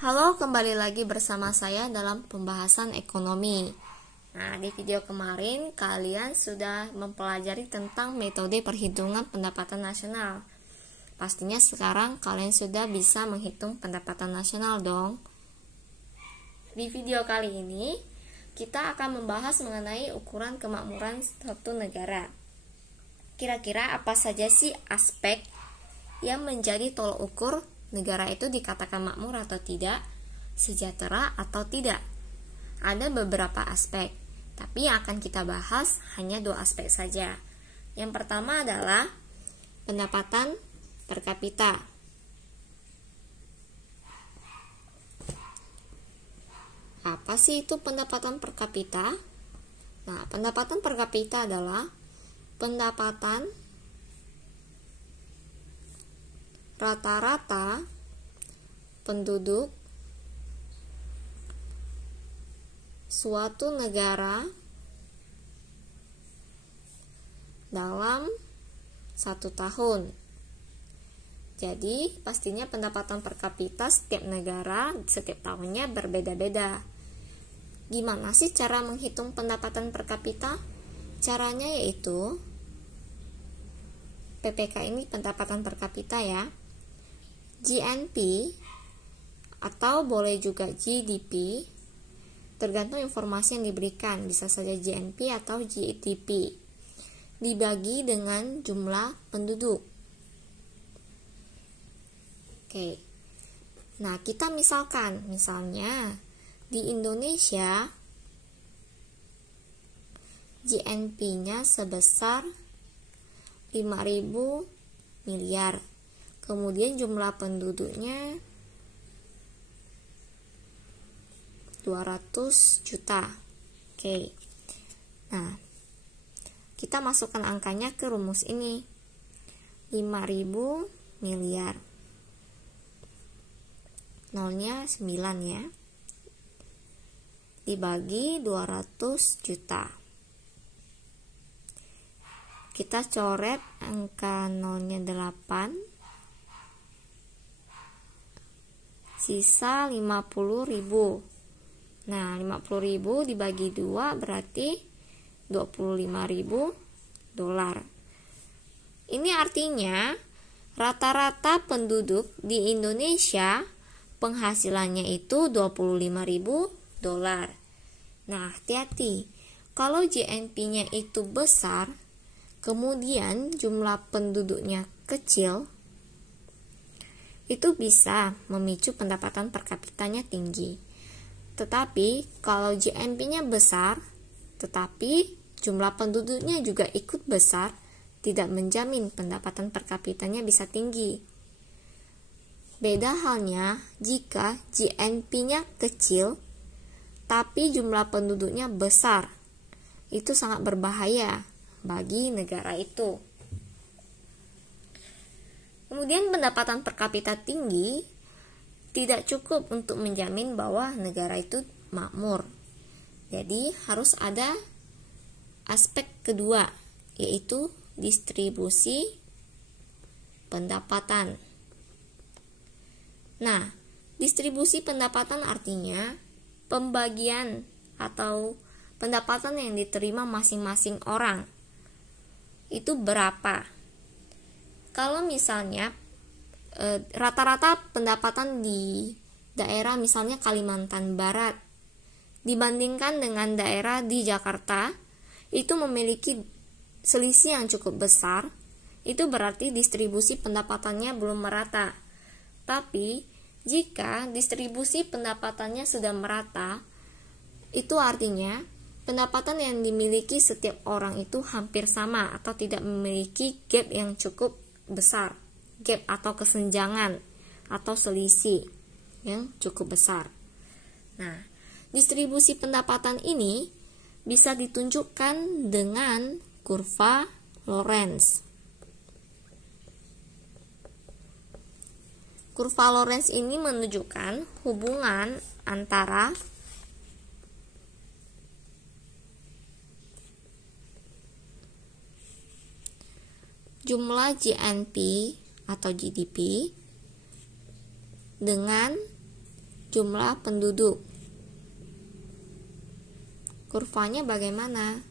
Halo, kembali lagi bersama saya dalam pembahasan ekonomi. Nah, di video kemarin kalian sudah mempelajari tentang metode perhitungan pendapatan nasional. Pastinya sekarang kalian sudah bisa menghitung pendapatan nasional dong. Di video kali ini, kita akan membahas mengenai ukuran kemakmuran suatu negara. Kira-kira apa saja sih aspek yang menjadi tolok ukur negara itu dikatakan makmur atau tidak, sejahtera atau tidak? Ada beberapa aspek, tapi yang akan kita bahas hanya 2 aspek saja. Yang pertama adalah pendapatan per kapita. Apa sih itu pendapatan per kapita? Nah, pendapatan per kapita adalah pendapatan rata-rata penduduk suatu negara dalam 1 tahun. Jadi, pastinya pendapatan per kapita setiap negara setiap tahunnya berbeda-beda. Gimana sih cara menghitung pendapatan per kapita? Caranya yaitu PPK ini pendapatan per kapita ya. GNP atau boleh juga GDP, tergantung informasi yang diberikan, bisa saja GNP atau GDP, dibagi dengan jumlah penduduk. Oke. Nah, kita misalnya di Indonesia GNP-nya sebesar 5.000 miliar. Kemudian jumlah penduduknya 200 juta. Oke. Nah, kita masukkan angkanya ke rumus ini. 5.000 miliar. Nolnya 9 ya. Dibagi 200 juta. Kita coret angka nolnya 8. Sisa 50.000. Nah, 50.000 dibagi 2 berarti 25.000 dolar. Ini artinya rata-rata penduduk di Indonesia penghasilannya itu 25.000 dolar. Nah, hati-hati. Kalau GNP-nya itu besar, kemudian jumlah penduduknya kecil, itu bisa memicu pendapatan per kapitanya tinggi. Tetapi kalau GNP-nya besar, tetapi jumlah penduduknya juga ikut besar, tidak menjamin pendapatan per kapitanya bisa tinggi. Beda halnya jika GNP-nya kecil, tapi jumlah penduduknya besar. Itu sangat berbahaya bagi negara itu. Kemudian pendapatan per kapita tinggi tidak cukup untuk menjamin bahwa negara itu makmur. Jadi harus ada aspek kedua, yaitu distribusi pendapatan. Nah, distribusi pendapatan artinya pembagian atau pendapatan yang diterima masing-masing orang. Itu berapa? Kalau misalnya rata-rata pendapatan di daerah misalnya Kalimantan Barat dibandingkan dengan daerah di Jakarta itu memiliki selisih yang cukup besar, itu berarti distribusi pendapatannya belum merata. Tapi jika distribusi pendapatannya sudah merata, itu artinya pendapatan yang dimiliki setiap orang itu hampir sama atau tidak memiliki gap yang cukup besar, gap atau kesenjangan atau selisih yang cukup besar. Nah, distribusi pendapatan ini bisa ditunjukkan dengan kurva Lorenz. Kurva Lorenz ini menunjukkan hubungan antara jumlah GNP atau GDP dengan jumlah penduduk. Kurvanya bagaimana?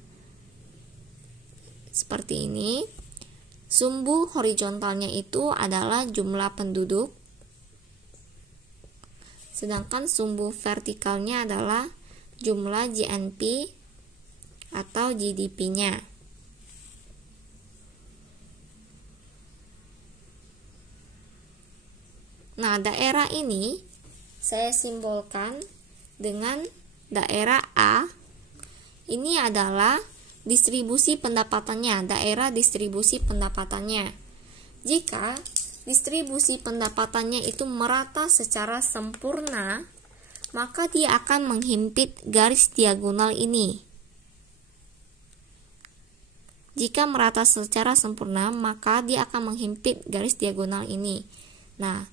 Seperti ini. Sumbu horizontalnya itu adalah jumlah penduduk, sedangkan sumbu vertikalnya adalah jumlah GNP atau GDP-nya. Nah, daerah ini saya simbolkan dengan daerah A. Ini adalah distribusi pendapatannya, daerah distribusi pendapatannya. Jika distribusi pendapatannya itu merata secara sempurna, maka dia akan menghimpit garis diagonal ini. Jika merata secara sempurna, maka dia akan menghimpit garis diagonal ini. Nah,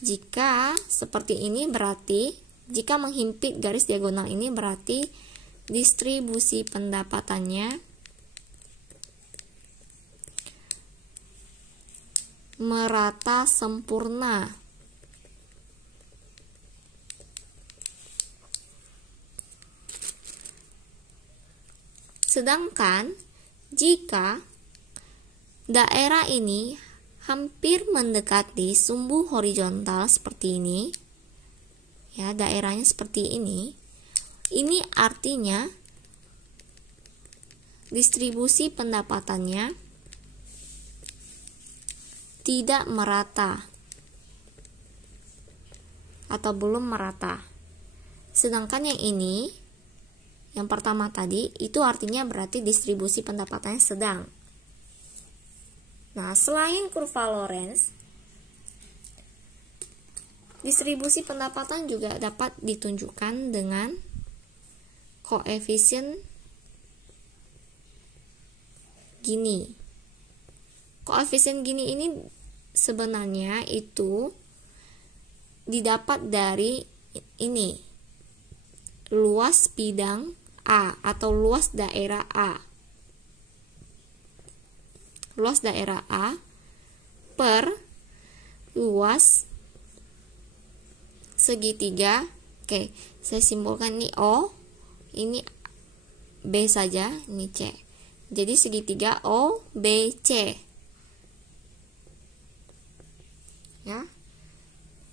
jika seperti ini berarti, jika menghimpit garis diagonal ini berarti distribusi pendapatannya merata sempurna. Sedangkan jika daerah ini hampir mendekati sumbu horizontal seperti ini, ya, daerahnya seperti ini artinya distribusi pendapatannya tidak merata atau belum merata. Sedangkan yang ini, yang pertama tadi, itu artinya berarti distribusi pendapatannya sedang. Nah, selain kurva Lorenz, distribusi pendapatan juga dapat ditunjukkan dengan koefisien gini. Koefisien gini ini sebenarnya itu didapat dari ini, luas bidang A atau luas daerah A. Luas daerah A per luas segitiga. Oke, saya simbolkan ini O, ini B saja, ini C. Jadi segitiga O, B, C. Ya.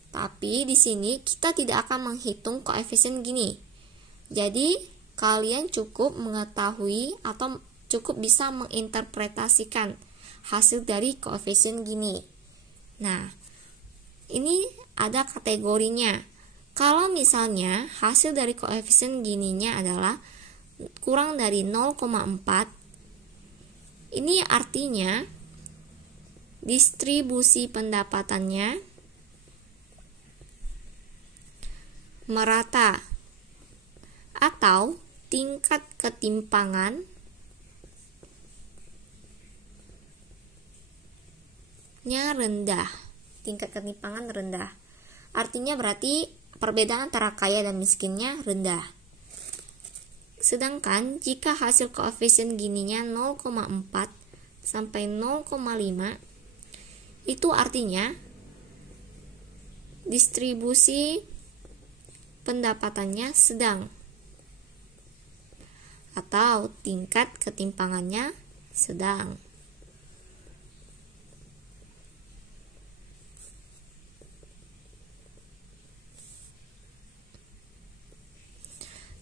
Tapi di sini kita tidak akan menghitung koefisien gini. Jadi kalian cukup mengetahui atau cukup bisa menginterpretasikan hasil dari koefisien gini. Nah, ini ada kategorinya. Kalau misalnya hasil dari koefisien gininya adalah kurang dari 0,4, ini artinya distribusi pendapatannya merata atau tingkat ketimpangan rendah. Tingkat ketimpangan rendah. Artinya berarti perbedaan antara kaya dan miskinnya rendah. Sedangkan jika hasil koefisien gininya 0,4 sampai 0,5, itu artinya distribusi pendapatannya sedang atau tingkat ketimpangannya sedang.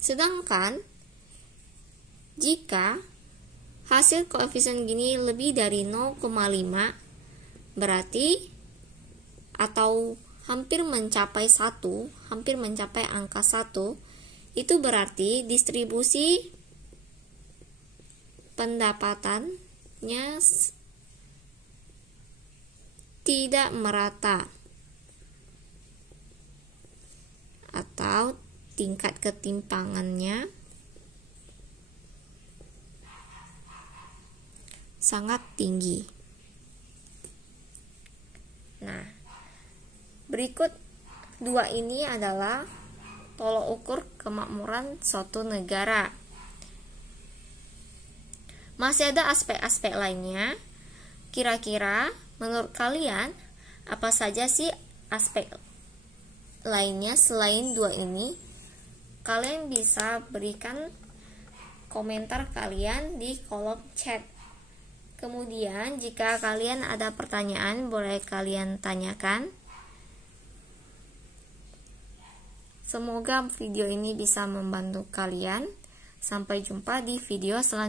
Sedangkan jika hasil koefisien gini lebih dari 0,5 berarti atau hampir mencapai 1, hampir mencapai angka 1, itu berarti distribusi pendapatannya tidak merata atau tingkat ketimpangannya sangat tinggi. Nah, berikut dua ini adalah tolok ukur kemakmuran suatu negara. Masih ada aspek-aspek lainnya. Kira-kira menurut kalian apa saja sih aspek lainnya selain dua ini, kalian bisa berikan komentar kalian di kolom chat. Kemudian jika kalian ada pertanyaan, boleh kalian tanyakan. Semoga video ini bisa membantu kalian. Sampai jumpa di video selanjutnya.